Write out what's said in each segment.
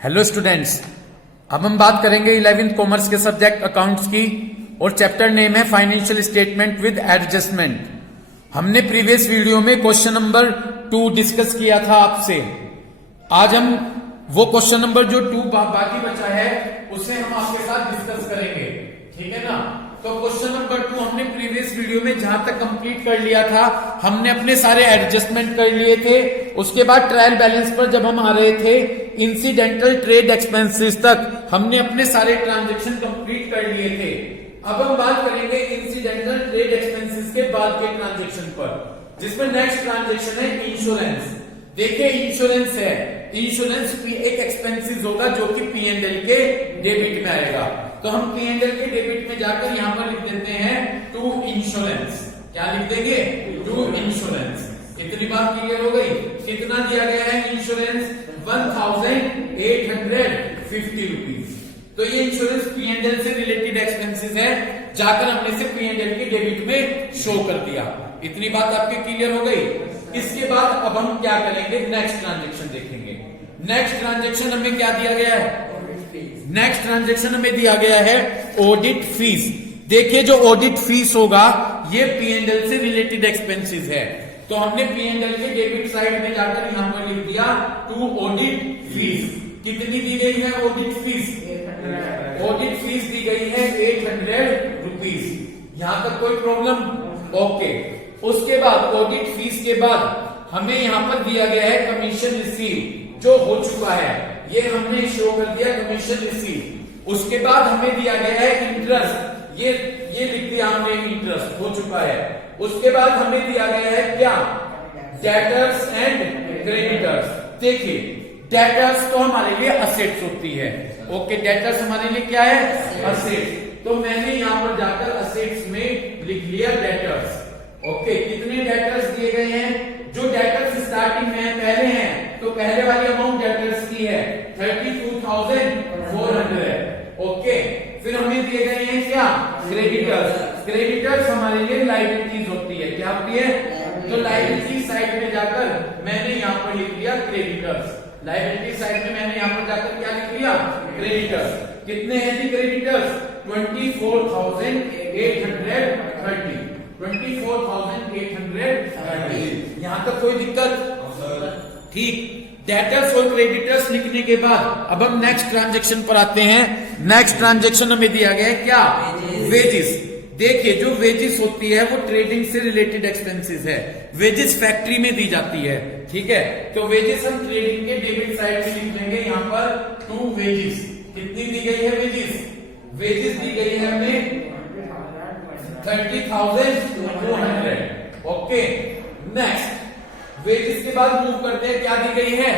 Hello students, अब हम बात करेंगे 11th कॉमर्स के सब्जेक्ट अकाउंट्स की और चैप्टर नेम है फाइनेंशियल स्टेटमेंट विद एडजस्टमेंट। हमने प्रीवियस वीडियो में क्वेश्चन नंबर 2 डिस्कस किया था आपसे। आज हम वो क्वेश्चन नंबर जो 2 बाकी बचा है उसे हम आपके साथ डिस्कस करेंगे, ठीक है ना। तो क्वेश्चन नंबर 2 हमने प्रीवियस वीडियो में जहां तक कंप्लीट कर लिया था, हमने अपने सारे एडजस्टमेंट कर लिए थे। उसके बाद ट्रायल बैलेंस पर जब हम आ रहे थे इंसिडेंटल ट्रेड एक्सपेंसेस तक हमने अपने सारे ट्रांजैक्शन कंप्लीट कर लिए थे। अब हम बात करेंगे इंसिडेंटल ट्रेड एक्सपेंसेस के बाद के ट्रांजैक्शन पर, जिसमें नेक्स्ट ट्रांजैक्शन है इंश्योरेंस। देखिए इंश्योरेंस है, इंश्योरेंस एक एक्सपेंसेस होगा जो कि P&L के डेबिट में आएगा। तो हम P&L के डेबिट में जाकर यहां पर लिख देते हैं टू इंश्योरेंस। क्या लिख देंगे? To insurance. इतनी बात क्लियर हो गई। कितना दिया गया है इंश्योरेंस? 1850 रुपीज। तो ये इंश्योरेंस P&L से रिलेटेड एक्सपेंसेस है, जाकर हमने इसे P&L के डेबिट में शो कर दिया। इतनी बात आपके क्लियर हो गई। इसके बाद अब हम क्या करेंगे, नेक्स्ट ट्रांजैक्शन देखेंगे। नेक्स्ट ट्रांजैक्शन हमें क्या दिया गया है? नेक्स्ट ट्रांजैक्शन हमें दिया गया है ऑडिट फीस। देखिए जो ऑडिट फीस होगा ये P&L से रिलेटेड एक्सपेंसेस है। तो हमने P&L के डेबिट साइड में जाकर यहां पर लिख दिया टू ऑडिट फीस। कितनी दी गई है ऑडिट फीस? ऑडिट फीस दी गई है 800 रुपीज। यहां तक कोई प्रॉब्लम? ओके। उसके बाद ऑडिट फीस के बाद हमें यहां पर दिया गया है कमीशन रिसीव, जो हो चुका है, ये हमने शो कर दिया कमीशन रिसीव। उसके बाद हमें दिया गया है इंटरेस्ट, ये लिख दिया हमने, इंटरेस्ट हो चुका है। उसके बाद हमें दिया गया है क्या? Debtors and creditors. देखिए डेटर्स तो हमारे लिए असेट्स होती है। ओके, डेटर्स हमारे लिए क्या है? असेट्स। तो मैंने यहां पर जाकर असेट्स में लिख लिया डेटर्स। ओके, कितने डेटर्स दिए गए हैं? जो डेटर्स स्टार्टिंग में पहले हैं, तो पहले वाली अमाउंट डेटर्स की है 32,400। ओके, फिर हमें दिए गए हैं क्या? क्रेडिटर्स। क्रेडिटर्स हमारे लिए लायबिलिटीज होती है। क्या होती है? तो लायबिलिटी साइड में जाकर मैंने यहां पर लिख लिया क्रेडिटर्स। लायबिलिटी साइड में मैंने यहां पर जाकर क्या लिख लिया? क्रेडिटर्स। कितने हैं जी क्रेडिटर्स? 24,830। 24,830। यहां तक कोई दिक्कत? ठीक। डेटर्स और क्रेडिटर्स लिखने के बाद अब हम नेक्स्ट ट्रांजैक्शन पर आते हैं। नेक्स्ट ट्रांजैक्शन हमें दिया गया है क्या? वेजेस। देखिए जो वेजेस होती है वो ट्रेडिंग से रिलेटेड एक्सपेंसेस है। वेजेस फैक्ट्री में दी जाती है, ठीक है। तो वेजेस हम ट्रेडिंग के डेबिट साइड में लिख देंगे यहां पर टू वेजेस। कितनी दी गई है वेजेस? वेजेस दी गई है हमें 30,200। ओके, नेक्स्ट वेजेस के बाद मूव करते हैं, क्या दी गई है?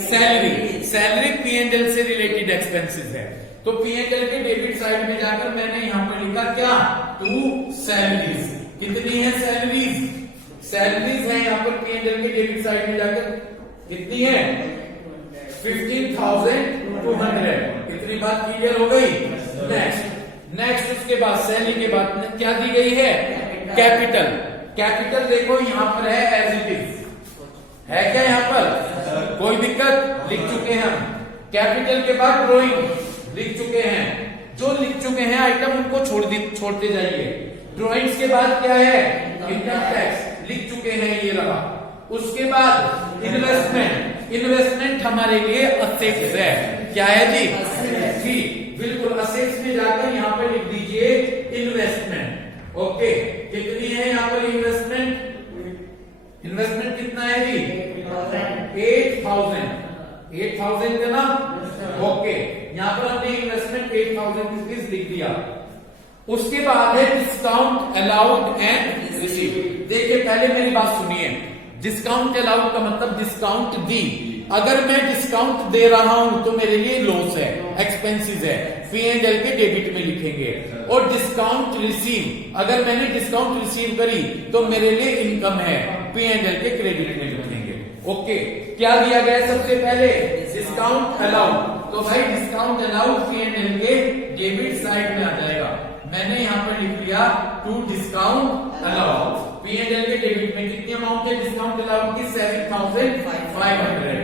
सैलरी। सैलरी P&L से रिलेटेड एक्सपेंसेस है। तो P&L के डेबिट साइड में जाकर मैंने यहां पर लिखा क्या? To salaries. कितनी है सैलरीज? सैलरीज है यहां पर P&L के डेबिट साइड में जाकर कितनी है? 15,200। इतनी बात क्लियर हो गई। नेक्स्ट उसके बाद सैलरी के बाद क्या दी गई है? कैपिटल। कैपिटल देखो यहां पर है एज इट इज, है क्या? यहां पर कोई दिक्कत? लिख चुके हैं हम। कैपिटल के बाद ड्रॉइंग लिख चुके हैं। जो लिख चुके हैं आइटम उनको छोड़ते जाइए। ड्रॉइंग्स के बाद क्या है? इनकम टैक्स लिख चुके हैं, ये रहा। उसके बाद इन्वेस्टमेंट। इन्वेस्टमेंट हमारे लिए असेट्स है। क्या है जी? ठीक, बिल्कुल। असेट्स में जाकर यहां पर लिख दीजिए इन्वेस्टमेंट। ओके, कितनी है यहां पर इन्वेस्टमेंट? इन्वेस्टमेंट कितना है जी? 8,000। 8,000 का ना? ओके, यहां पर हमने इन्वेस्टमेंट 8,000 रुपीज लिख दिया। उसके बाद है डिस्काउंट अलाउड एंड रिसीव। देखिए पहले मेरी बात सुनिए। डिस्काउंट अलाउड का मतलब डिस्काउंट दी। अगर मैं डिस्काउंट दे रहा हूं तो मेरे लिए लॉस है, एक्सपेंसेस है, P&L के डेबिट में लिखेंगे। और डिस्काउंट रिसीव, अगर मैंने डिस्काउंट रिसीव करी तो मेरे लिए इनकम है, P&L के क्रेडिट में लिखेंगे। ओके, क्या दिया गया सबसे पहले? Discount allowed. तो भाई डिस्काउंट अलाउड P&L के डेबिट साइड में आ जाएगा। मैंने यहां पर लिख लिया टू डिस्काउंट अलाउड। P&L के डेबिट में कितनी अमाउंट है डिस्काउंट अलाउड की? 7,500।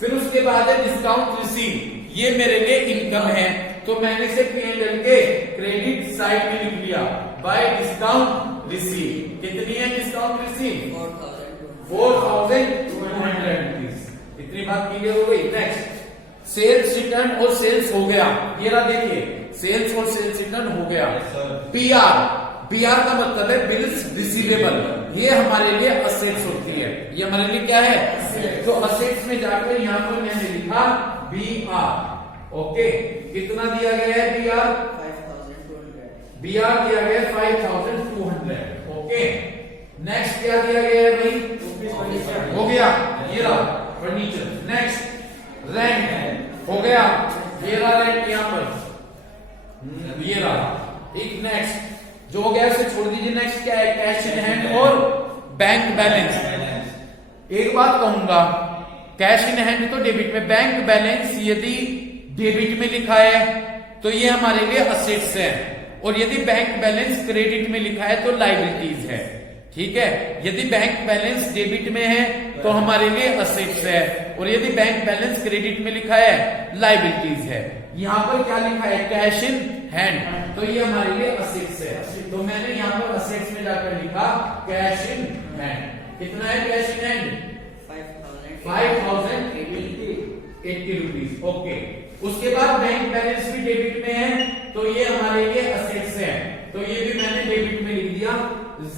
फिर उसके बाद है डिस्काउंट रिसीव। ये मेरे लिए इनकम है, तो मैंने इसे P&L के क्रेडिट साइड में लिख लिया बाय डिस्काउंट रिसीव। कितनी है डिस्काउंट रिसीव? 4,200 रुपीज। इतनी बात क्लियर हो गई। नेक्स्ट सेल्स रिटर्न और सेल्स हो गया, ये रहा देखिए सेल्स और सेल्स रिटर्न हो गया। पीआर का मतलब है बिल्स रिसीवेबल, ये हमारे लिए असेट्स होती है, ये हमारे लिए क्या है? तो असेट्स में जाकर यहाँ पर मैंने लिखा बीआर। ओके, कितना दिया गया है बीआर? 5,200। बीआर दिया गया है 5,200। ओके, नेक्स्ट क्या दिया गया है भाई? हो गया, ये रहा फर्नीचर। नेक्स्ट रेंट हो गया, ये रहा रेंट यहाँ पर, ये रहा। एक नेक्स्ट जो हो गया उसे छोड़ दीजिए। नेक्स्ट क्या है? कैश इन हैंड और बैंक बैलेंस। एक बात कहूंगा, कैश इन हैंड तो डेबिट में, बैंक बैलेंस यदि डेबिट में लिखा है तो ये हमारे लिए असेट्स है, और यदि बैंक बैलेंस क्रेडिट में लिखा है तो लायबिलिटीज है। ठीक है, यदि बैंक बैलेंस डेबिट में है तो हमारे लिए असेट्स है, और यदि बैंक बैलेंस क्रेडिट में लिखा है लायबिलिटीज है। यहाँ पर क्या लिखा है? कैश इन हैंड, तो ये हमारे लिए असेट्स है, तो मैंने यहाँ पर असेट्स में जाकर लिखा कैश इन हैंड। कितना है cash in hand? 5,080 rupees. Okay, उसके बाद बैंक बैलेंस भी डेबिट में है तो ये हमारे लिए असेट्स है, तो ये भी मैंने डेबिट में लिख दिया,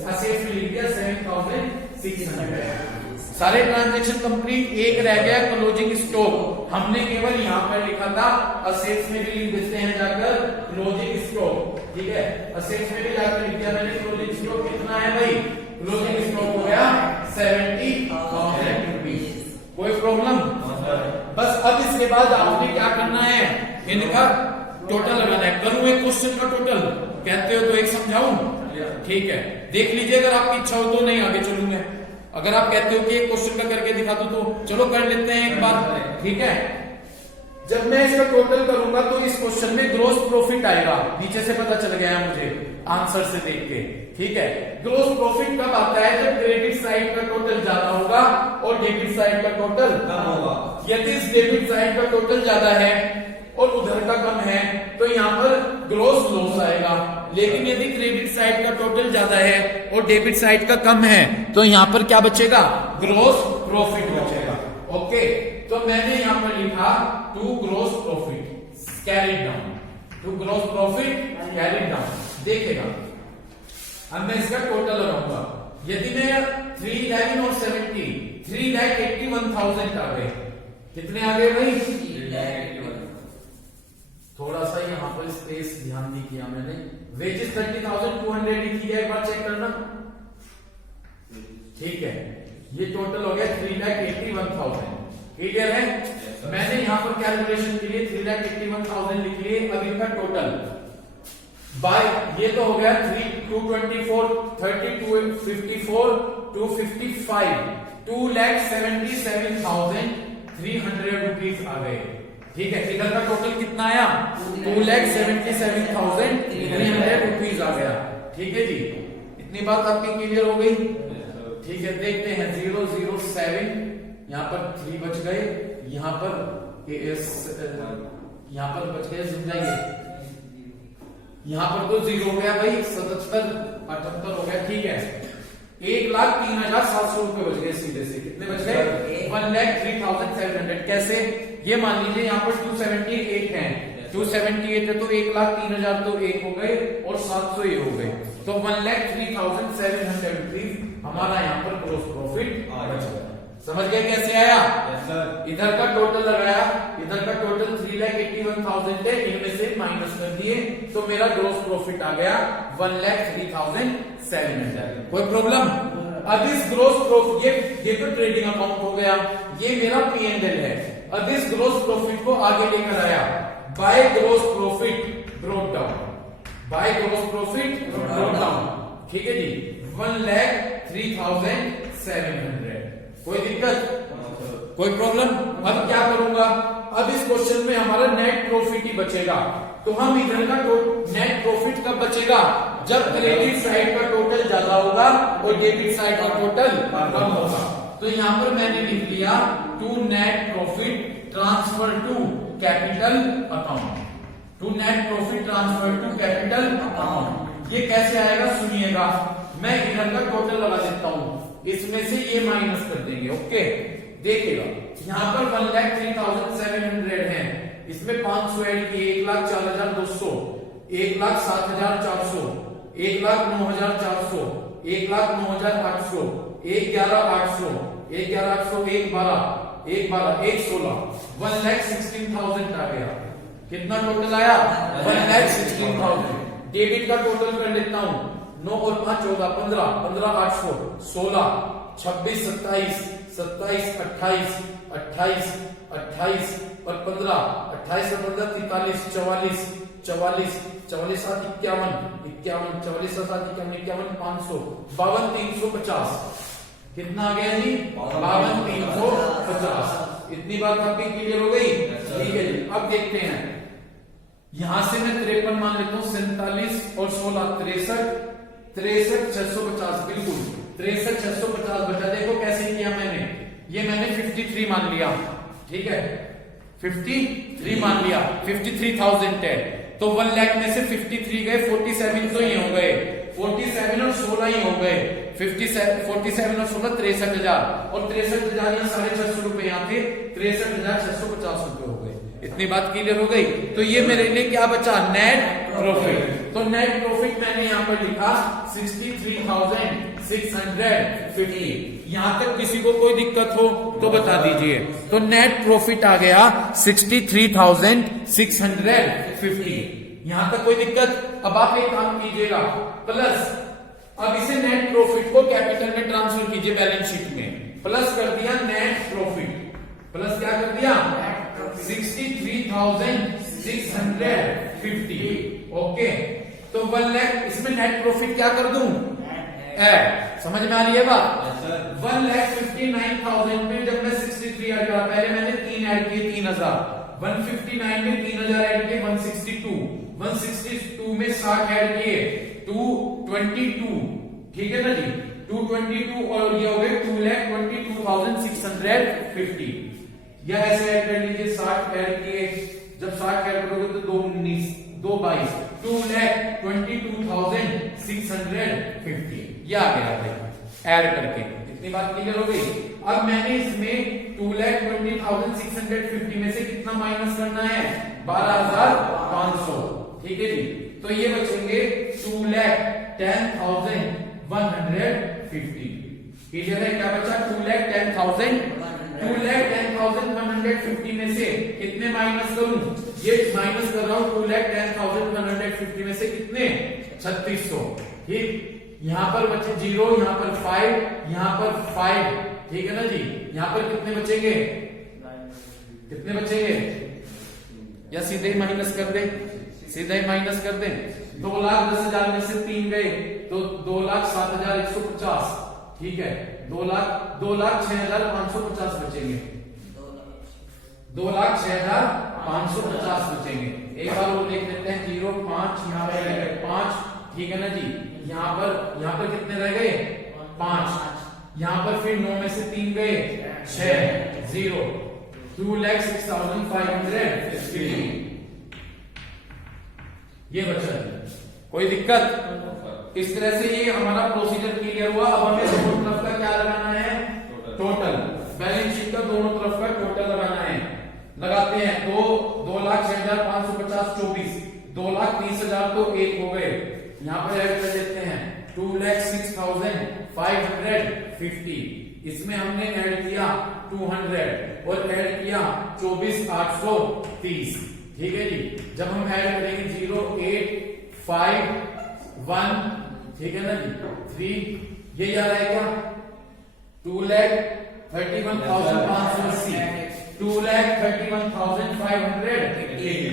असेट्स में लिख दिया 7,600। सारे ट्रांजैक्शन कंप्लीट। एक रह गया क्लोजिंग स्टॉक, हमने केवल यहाँ पर लिखा था, असेट्स में भी लिख देते हैं जाकर क्लोजिंग स्टॉक। ठीक है, असेट्स में भी जाकर लिख दिया मैंने क्लोजिंग स्टॉक। कितना है भाई? क्लोजिंग स्टॉक हो गया 70,000 रुपीज। कोई प्रॉब्लम? बस अब इसके बाद आपने क्या करना है? इनका टोटल लगाना है। करूं एक क्वेश्चन का टोटल? कहते हो तो एक समझाऊं? ठीक है, देख लीजिए, अगर आपकी इच्छा हो तो, नहीं आगे चलूं मैं। अगर आप कहते हो कि एक क्वेश्चन का करके दिखा दो तो चलो कर लेते हैं एक बार। ठीक है, जब मैं इसका टोटल करूंगा तो इस क्वेश्चन में ग्रोस प्रॉफिट आएगा, नीचे से पता चल गया मुझे आंसर से देख के। ठीक है, ग्रोस प्रॉफिट कब आता है? जब क्रेडिट साइड का टोटल ज्यादा होगा और डेबिट साइड का टोटल कम होगा। यदि डेबिट साइड का टोटल ज्यादा है और उधर का कम है तो यहाँ पर ग्रोस लॉस आएगा, लेकिन यदि क्रेडिट साइड का टोटल ज्यादा है और डेबिट साइड का कम है तो यहाँ पर क्या बचेगा? ग्रोस प्रॉफिट बचेगा। ओके, तो मैंने यहाँ पर लिखा to gross profit carried down, to gross profit carried down. देखेगा, अब मैं इसका टोटल लगाऊंगा। यदि मैं 3,11 और 70, 3,81,000 आ गए। कितने आ गए भाई? 3,81,000। थोड़ा सा यहाँ पर स्पेस ध्यान नहीं किया मैंने। वेजेस 30,200 ही थी, एक बार चेक करना। ठीक है, ये टोटल हो गया 3,81,000। क्लियर है? मैंने यहाँ पर कैलकुलेशन के लिए 3,81,000 लिख लिए। अब इनका टोटल बाय, ये तो हो गया 224, 3254, 255, 2,77,300 रुपीज आ गए। ठीक है, इधर का टोटल कितना आया? 2,77,300 रुपीज आ गया। ठीक है जी, इतनी बात आपकी क्लियर हो गई? ठीक है, देखते हैं 007, यहाँ पर 3 बच गए, यहाँ पर बच गए, समझाइए। यहाँ पर तो 0 हो गया भाई, 77, 78 हो गया। ठीक है, 1,03,700 रुपए बच गए सीधे से। कितने बच गए? 1,03,700। कैसे? ये मान लीजिए यहाँ पर 278 है, 278 है तो 1,03,000 तो 1 हो गए और 700 ये हो गए, तो 1,03,700 रुपीज हमारा यहाँ पर ग्रोस प्रॉफिट बच गया। समझ गए कैसे आया? इधर का टोटल लगाया, इधर का टोटल 3,81,000 थे, इनमें से माइनस कर दिए तो मेरा ग्रोस प्रॉफिट आ गया 1,03,700। कोई प्रॉब्लम? अब इस ग्रोस प्रॉफिट, ये तो ट्रेडिंग अकाउंट हो गया, ये मेरा P&L है। अब इस ग्रोस प्रॉफिट को आगे लेकर आया, by gross profit brought down, by gross profit brought down. ठीक है जी, 1,03,700। कोई दिक्कत? कोई प्रॉब्लम? अब क्या करूंगा? अब इस क्वेश्चन में हमारा नेट प्रॉफिट ही बचेगा, तो हम इधर का नेट प्रॉफिट कब बचेगा? जब क्रेडिट साइड का टोटल ज्यादा होगा और डेबिट साइड का टोटल कम होगा। तो यहाँ पर मैंने लिख लिया to net profit transfer to capital account, to net profit transfer to capital account. ये कैसे आएगा सुनिएगा, मैं इधर का टोटल लगा देता हूं, इसमें से ये माइनस कर देंगे। ओके, देखिएगा यहाँ पर 1,03,700 है, इसमें 500 ऐड किए, 1,04,200, 1,07,400, 1,09,400, 1,09,800, 1,11,800, 1,11,800, 1,12, 1,16,000 आ गया। कितना टोटल आया? 1,16,000। डेबिट का टोटल कर लेता हूं, 9 और 5 14, 15, 15,800, 16, 26, 27, 27, 28, 28, 28 और 15, 28 और 15, 43, 44, 44, 44 7 51, 51, 44 7 51, 51, 500, 52,350। कितना आ गया जी? 52,350। इतनी बात आपकी क्लियर हो गई? ठीक है जी। अब देखते हैं, यहां से मैं 53 मान लेता हूं, 47 और 16 63, 63,650, बिल्कुल 63,650 बचा। देखो कैसे किया मैंने, ये मैंने 53 मान लिया, ठीक है 53 मान लिया, 53,000 है, तो 1 लाख में से 53 गए, 47 तो ही हो गए, 47 और 16 ही हो गए, 47 और 16 63,000, और 63,000 यहाँ 650 रुपए यहाँ थे, 63,650 रुपए हो गए। इतनी बात क्लियर हो गई? तो ये मेरे लिए क्या बचा? Net profit. तो नेट प्रॉफिट मैंने यहाँ पर लिखा 63,650। यहां तक किसी को कोई दिक्कत हो तो बता दीजिए। तो नेट प्रॉफिट आ गया 63,650। यहां तक कोई दिक्कत? अब आप एक काम कीजिएगा, प्लस अब इसे नेट प्रॉफिट को कैपिटल में ट्रांसफर कीजिए बैलेंस शीट में, प्लस कर दिया नेट प्रॉफिट, प्लस क्या कर दिया? 63,650। ओके, तो 1 लाख, इसमें नेट प्रॉफिट क्या कर दूं? ऐड। समझ में आ रही है बात? 1,59,000 में जब मैं 63 ऐड करा, पहले मैंने 3 ऐड किए, 3,000, 159 में 3,000 ऐड किए, 162 में 60 ऐड किए, 222, ठीक है ना जी, 222, और ये हो गए 2,22,650। या ऐसे ऐड कर लीजिए, 60 ऐड किए, जब 60 ऐड करोगे तो 2,19, 2,22, 2,22,650। ये आ गया भाई ऐड करके। इतनी बात क्लियर हो गई? अब मैंने इसमें 2,20,650 में से कितना माइनस करना है? 12,500, ठीक है जी। तो ये बचेंगे 2,10,150। क्लियर है? क्या बचा? 2,10,150 में से कितने माइनस करूं? ये माइनस कर रहा हूं 2,10,150 में से कितने? 3600। ठीक, यहां पर बचे 0, यहां पर 5, यहां पर 5, ठीक है ना जी। यहां पर कितने बचेंगे? कितने बचेंगे? या सीधे ही माइनस कर दे, सीधा ही माइनस कर दे। 2,10,000 में से 3 गए तो 2,07,150, ठीक है। 2,06,550 बचेंगे, 2,06,550 बचेंगे। एक बार वो देख लेते हैं, 0 5, यहाँ पे 5, ठीक है ना जी। यहाँ पर कितने रह गए? 5। यहाँ पर फिर 9 में से 3 गए, 6, 0, 2,06,550। ये बचा। कोई दिक्कत? इस तरह से ये हमारा प्रोसीजर क्लियर हुआ। अब हमें दोनों तरफ का क्या लगाना है? टोटल। बैलेंस शीट का दोनों तरफ का टोटल लगाना है। लगाते हैं। 2,06,550 24, 2,30,000 तो 1 हो गए। यहाँ पर ऐड कर देते हैं 2,06,550। इसमें हमने ऐड किया 200 और ऐड किया 24,830, ठीक है जी। जब हम ऐड करेंगे 0, 8, 5, 1, ठीक है ना जी, 3, ये याद आएगा 2,31,580, 2,31,580।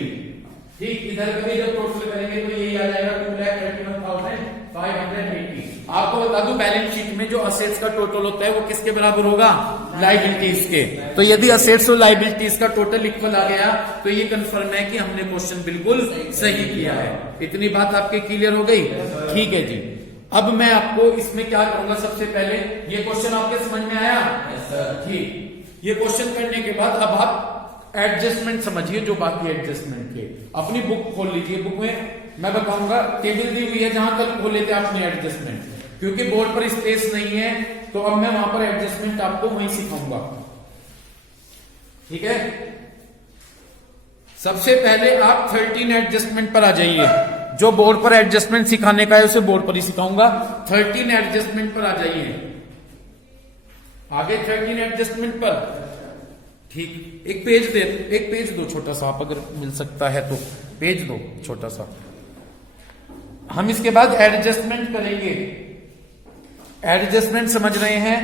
ठीक, इधर कभी जब टोटल करेंगे तो यही आ जाएगा 2,31,580। आपको बता दूं बैलेंस शीट में जो असेट्स का टोटल होता है वो किसके बराबर होगा? लायबिलिटीज के। तो यदि असेट्स और लायबिलिटीज का टोटल इक्वल आ गया तो ये कंफर्म है कि हमने क्वेश्चन बिल्कुल सही किया है। इतनी बात आपके क्लियर हो गई? ठीक है जी। अब मैं आपको इसमें क्या करूंगा, सबसे पहले ये क्वेश्चन आपके समझ में आया? ठीक, ये क्वेश्चन करने के बाद अब आप एडजस्टमेंट समझिए, जो बाकी एडजस्टमेंट थे। अपनी बुक खोल लीजिए, बुक में मैं बताऊंगा, टेबल दी हुई है, जहां तक खोले थे आपने एडजस्टमेंट, क्योंकि बोर्ड पर स्पेस नहीं है तो अब मैं वहां पर एडजस्टमेंट आपको वहीं सिखाऊंगा, ठीक है। सबसे पहले आप 13 एडजस्टमेंट पर आ जाइए, जो बोर्ड पर एडजस्टमेंट सिखाने का है उसे बोर्ड पर ही सिखाऊंगा। 13 एडजस्टमेंट पर आ जाइए, आगे 13 एडजस्टमेंट पर, ठीक। एक पेज दो छोटा सा, आप अगर मिल सकता है तो पेज दो छोटा सा। हम इसके बाद एडजस्टमेंट करेंगे। एडजस्टमेंट समझ रहे हैं।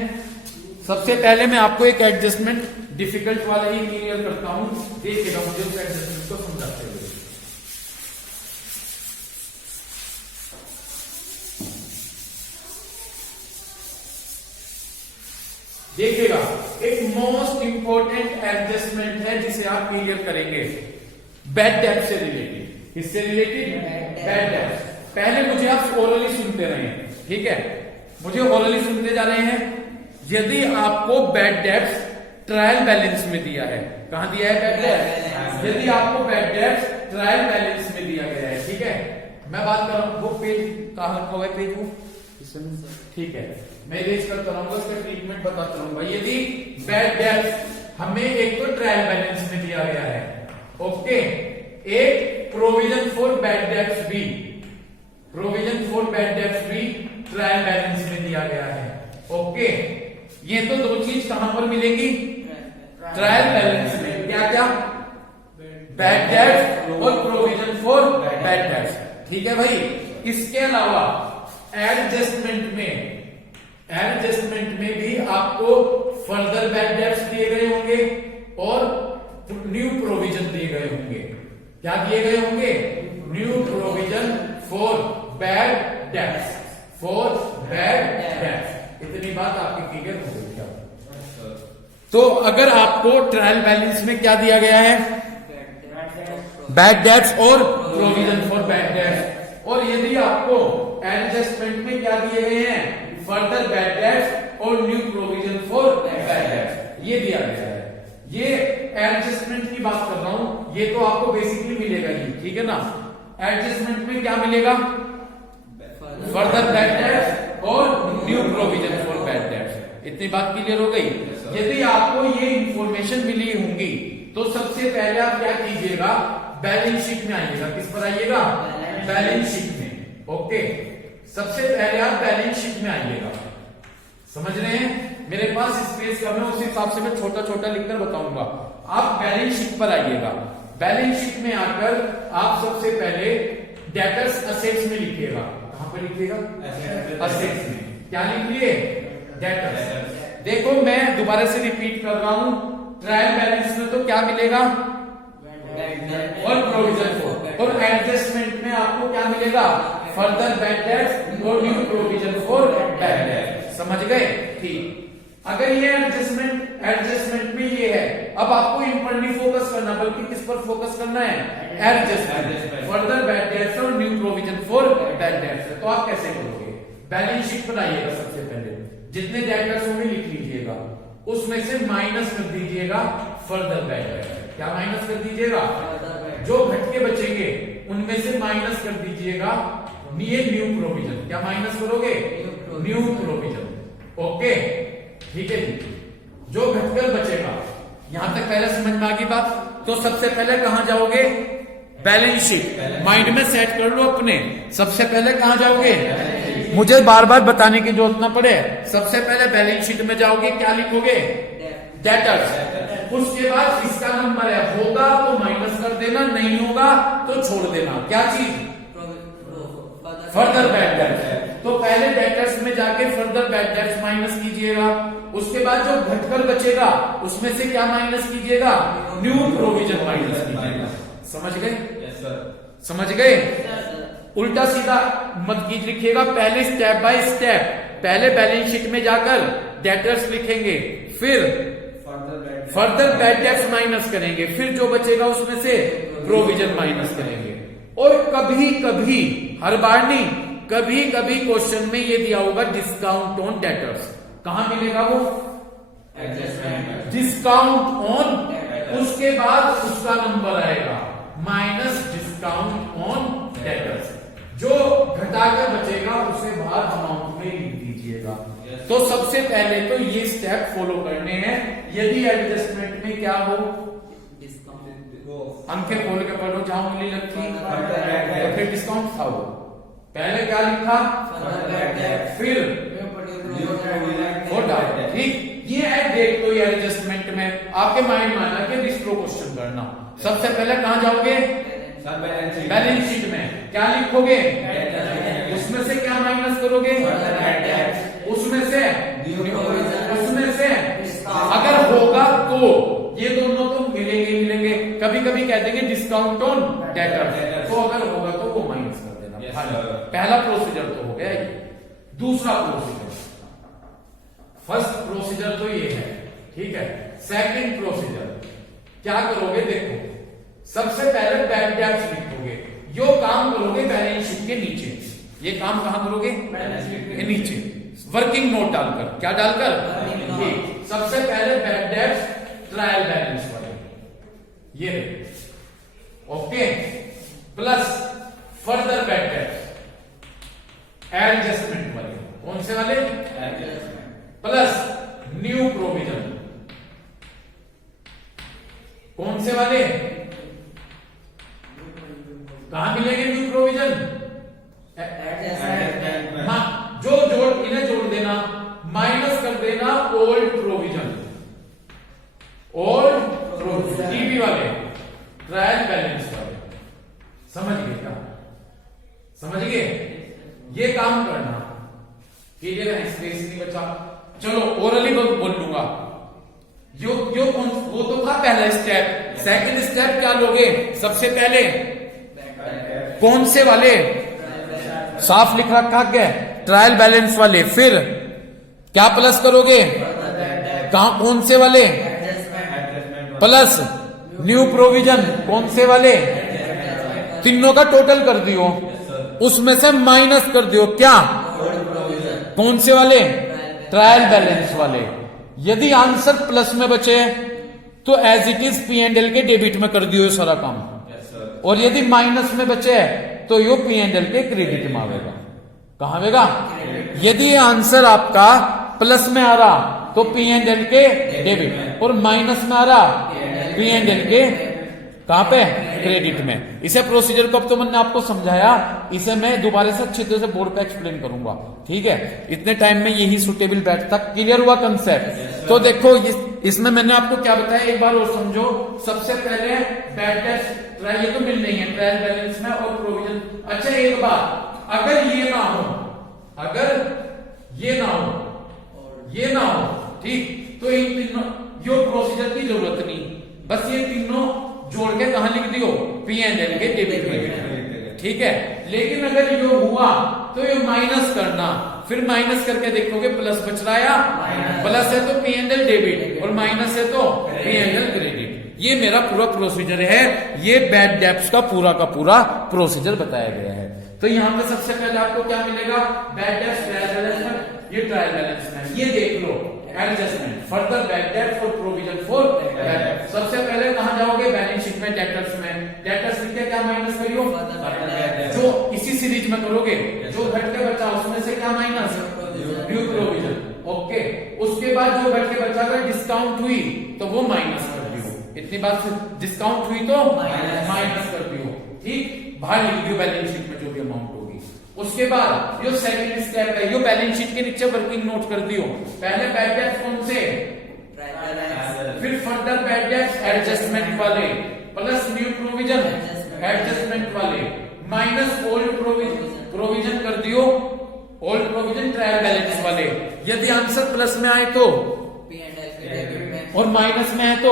सबसे पहले मैं आपको एक एडजस्टमेंट डिफिकल्ट वाला ही क्लियर करता हूं, देखिएगा मुझे उस एडजस्टमेंट को समझाते हुए। देखिएगा, एक मोस्ट इंपॉर्टेंट एडजस्टमेंट है जिसे आप क्लियर करेंगे, बेड डेप्थ से रिलेटेड। किससे रिलेटेड? Bed depth. पहले मुझे आप ओरली सुनते रहे, ठीक है, मुझे ओरली सुनते जा रहे हैं। यदि आपको बेड डेप्थ ट्रायल बैलेंस में दिया है, कहां दिया है बेड डेप्थ? यदि आपको बेड डेप्थ ट्रायल बैलेंस में दिया गया है, ठीक है, मैं बात कर रहा हूं, वो पेज कहां रखा हुआ है, पेज वो, ठीक है, मैं इरेज करता रहूंगा, इसका ट्रीटमेंट बताता रहूंगा। यदि बेड डेप्थ हमें एक तो ट्रायल बैलेंस में दिया गया है, ओके, एक प्रोविजन फॉर बेड डेप्थ भी, प्रोविजन फॉर बेड डेप्थ भी ट्रायल बैलेंस में दिया गया है, ओके। ये तो दो चीज कहां पर मिलेंगी? ट्रायल बैलेंस में। क्या क्या? बेड डेप्थ और प्रोविजन फॉर बेड डेप्थ, ठीक है भाई। इसके अलावा एडजस्टमेंट में भी आपको फर्दर बेड डेप्थ दिए गए होंगे और न्यू प्रोविजन दिए गए होंगे। क्या दिए गए होंगे? New provision for bed depth, for bed depth. इतनी बात आपकी क्लियर हो गई क्या? तो अगर आपको ट्रायल बैलेंस में क्या दिया गया है? बेड डेप्थ और प्रोविजन फॉर बेड डेप्थ, और यदि आपको एडजस्टमेंट में क्या दिए गए हैं? फर्दर बेड डेप्थ और new provision for bed depth, ये दिया गया है। ये एडजस्टमेंट की बात कर रहा हूं, ये तो आपको बेसिकली मिलेगा ही, ठीक है ना। एडजस्टमेंट में क्या मिलेगा? फर्दर बेड डेप्थ और new provision for bed depth. इतनी बात क्लियर हो गई। यदि आपको ये इंफॉर्मेशन मिली होंगी तो सबसे पहले आप क्या कीजिएगा? बैलेंस शीट में आइएगा। किस पर आइएगा? बैलेंस शीट में, ओके। सबसे पहले आप बैलेंस शीट में आइएगा, समझ रहे हैं। मेरे पास स्पेस कम है, उस हिसाब से मैं छोटा छोटा लिखकर बताऊंगा। आप बैलेंस शीट पर आइएगा। बैलेंस शीट में आकर आप सबसे पहले डेटर्स असेट्स में लिखिएगा। कहां पर लिखिएगा? असेट्स में। क्या लिखिए? डेटर्स। देखो मैं दोबारा से रिपीट कर रहा हूं, ट्रायल बैलेंस में तो क्या मिलेगा? और प्रोविजन फॉर, और एडजस्टमेंट में आपको क्या मिलेगा? फर्दर बेड डेप्थ और new provision for bed depth. समझ गए? ठीक। अगर ये एडजस्टमेंट में ये है, अब आपको इन पर नहीं फोकस करना, बल्कि किस पर फोकस करना है? एडजस्टमेंट, फर्दर बेड डेप्थ और new provision for bed depth. तो आप कैसे करोगे? बैलेंस शीट पर आइएगा। सबसे पहले जितने डेटर्स होंगे लिख लीजिएगा, उसमें से माइनस कर दीजिएगा फर्दर बेड डेप्थ। क्या माइनस कर दीजिएगा? जो घटके बचेंगे उनमें से माइनस कर दीजिएगा ये न्यू प्रोविजन। क्या माइनस करोगे? न्यू प्रोविजन, ओके, ठीक है जी। जो घटकर बचेगा, यहां तक पहले समझ में आ गई बात। तो सबसे पहले कहां जाओगे? Balance sheet. माइंड में सेट कर लो अपने, सबसे पहले कहां जाओगे? मुझे बार बार बताने की जरूरत ना पड़े। सबसे पहले बैलेंस शीट में जाओगे, क्या लिखोगे? डेटर्स। उसके बाद इसका नंबर है, होगा तो माइनस कर देना, नहीं होगा तो छोड़ देना। क्या चीज? Further bed depth. तो पहले डेटर्स में जाके फर्दर बेड डेप्थ माइनस कीजिएगा। उसके बाद जो घटकर बचेगा उसमें से क्या माइनस कीजिएगा? न्यू प्रोविजन माइनस कीजिएगा। समझ गए? समझ गए? उल्टा सीधा मत लिखिएगा, पहले स्टेप बाय स्टेप। पहले बैलेंस शीट में जाकर डेटर्स लिखेंगे, फिर फर्दर बेड डेप्थ माइनस करेंगे, फिर जो बचेगा उसमें से प्रोविजन माइनस करेंगे। और कभी कभी, हर बार नहीं, कभी कभी क्वेश्चन में ये दिया होगा डिस्काउंट ऑन डेटर्स। कहां मिलेगा वो? डिस्काउंट ऑन उसके बाद उसका नंबर आएगा माइनस डिस्काउंट ऑन डेटर्स। जो घटाकर बचेगा उसे बाहर अमाउंट में लिख दीजिएगा। तो सबसे पहले तो ये स्टेप फॉलो करने हैं। यदि एडजस्टमेंट में क्या हो, अंके खोल के पढ़ो जहां उंगली लगती तो फिर डिस्काउंट था वो। पहले क्या लिखा, फिर ठीक। ये है देख लो, ये एडजस्टमेंट में आपके माइंड में आना कि डिस्ट्रो क्वेश्चन करना। सबसे पहले कहां जाओगे, बैलेंस शीट में क्या लिखोगे, उसमें से क्या माइनस करोगे, उसमें से अगर होगा तो ये दोनों तो मिलेंगे। कभी कभी कहते हैं डिस्काउंट ऑन डेटर, तो अगर होगा तो वो माइनस कर देना। पहला प्रोसीजर तो हो गया ये। दूसरा प्रोसीजर, फर्स्ट प्रोसीजर तो ये है, ठीक है। सेकंड प्रोसीजर क्या करोगे, देखो सबसे पहले बैड डेट्स लिखोगे। यो काम करोगे बैलेंस शीट के नीचे। ये काम कहां करोगे, के नीचे, वर्किंग नोट डालकर। क्या डालकर, ये सबसे पहले बैड डेट्स ट्रायल बैलेंस वाले ये, okay, plus further bad debts adjustment वाले। कौन से वाले, प्लस न्यू प्रोविजन। कौन से वाले, कहां मिलेंगे न्यू प्रोविजन, हाँ, जो जोड़ इन्हें जोड़ देना, माइनस कर देना old provision. Old provision TV वाले, ट्रायल बैलेंस वाले। समझ गए क्या, समझ गए, ये काम करना। क्लियर है, स्पेस नहीं बचा। चलो ओरली बोल लूंगा। यो वो तो था पहला स्टेप। सेकंड स्टेप क्या लोगे, सबसे पहले कौन से वाले, साफ लिख रखा है ट्रायल बैलेंस वाले। फिर क्या प्लस करोगे, कहां, कौन से वाले, प्लस न्यू प्रोविजन। कौन से वाले, तीनों का टोटल कर दियो, उसमें से माइनस कर दियो क्या, कौन से वाले, ट्रायल बैलेंस वाले। यदि आंसर प्लस में बचे तो एज इट इज P&L के डेबिट में कर दियो सारा काम, और यदि माइनस में बचे तो यो P&L के क्रेडिट में आवेगा। कहां आवेगा, यदि आंसर आपका प्लस में आ रहा तो P&L के डेबिट, और माइनस में आ रहा P&L के कहां पे, क्रेडिट में। इसे प्रोसीजर को अब तो मैंने आपको समझाया, इसे मैं दोबारा से अच्छी तरह से बोर्ड पे एक्सप्लेन करूंगा, ठीक है। इतने टाइम में यही सुटेबल बैठता। क्लियर हुआ कंसेप्ट। तो देखो इसमें मैंने आपको क्या बताया, एक बार और समझो। सबसे पहले बैड डेट्स ट्रायल, ये तो मिल नहीं है ट्रायल बैलेंस में, और प्रोविजन। अच्छा एक बात, अगर ये ना हो, ये ना हो, ठीक, तो इन तीनों यो प्रोसीजर की जरूरत नहीं, बस ये तीनों जोड़ के कहां लिख दियो, P&L के डेबिट में, ठीक है। लेकिन अगर यो हुआ तो ये माइनस करना, फिर माइनस करके देखोगे प्लस बच रहा या, प्लस है तो P&L डेबिट, और माइनस है तो P&L क्रेडिट। ये मेरा पूरा प्रोसीजर है। ये बैड डेट्स का पूरा प्रोसीजर बताया गया है। तो यहां पे सबसे पहले आपको क्या मिलेगा, बैड डेट्स ट्रायल बैलेंस में, ये ट्रायल बैलेंस में, ये देख लो adjustment, further bad debt for provision for. सबसे पहले कहां जाओगे, बैलेंस शीट में, डेटर्स में। डेटर्स लिख के क्या माइनस करियो, जो इसी सीरीज में करोगे, जो घट के बचा उसमें से क्या माइनस, न्यू प्रोविजन, ओके। उसके बाद जो घट के बचा, अगर डिस्काउंट हुई तो वो माइनस कर दियो। इतनी बात, डिस्काउंट हुई तो माइनस कर दियो, ठीक। बाहर लिख दियो बैलेंस शीट में जो भी अमाउंट होगी। उसके बाद यो सेकंड स्टेप है, यो बैलेंस शीट के नीचे वर्किंग नोट कर दियो। पहले बैड डेट्स कौन से, फिर फर्दर बैड डेट्स एडजस्टमेंट वाले, प्लस न्यू प्रोविजन एडजस्टमेंट वाले, माइनस ओल्ड प्रोविजन कर दियो, ओल्ड प्रोविजन ट्रायल बैलेंस वाले। यदि आंसर प्लस में आए तो और माइनस में है तो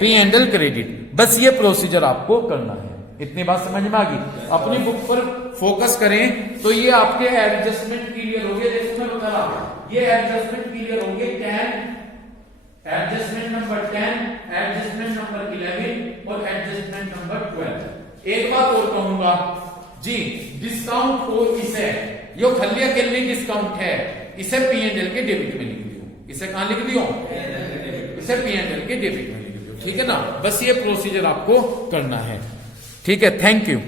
P&L क्रेडिट। बस ये प्रोसीजर आपको करना है। इतनी बात समझ में आ गई। अपनी बुक पर फोकस करें तो ये आपके एडजस्टमेंट क्लियर हो गए। देखो मैं बता रहा, ये एडजस्टमेंट क्लियर हो गए 10, एडजस्टमेंट नंबर 10, एडजस्टमेंट नंबर 11 और एडजस्टमेंट नंबर 12। एक बात और कहूंगा जी, डिस्काउंट को इसे यो खाली अकेले डिस्काउंट है, इसे P&L के डेबिट में लिख दियो। इसे कहां लिख दियो, इसे P&L के डेबिट में लिख दियो, ठीक है ना, बस ये प्रोसीजर आपको करना है। ठीक है, थैंक यू।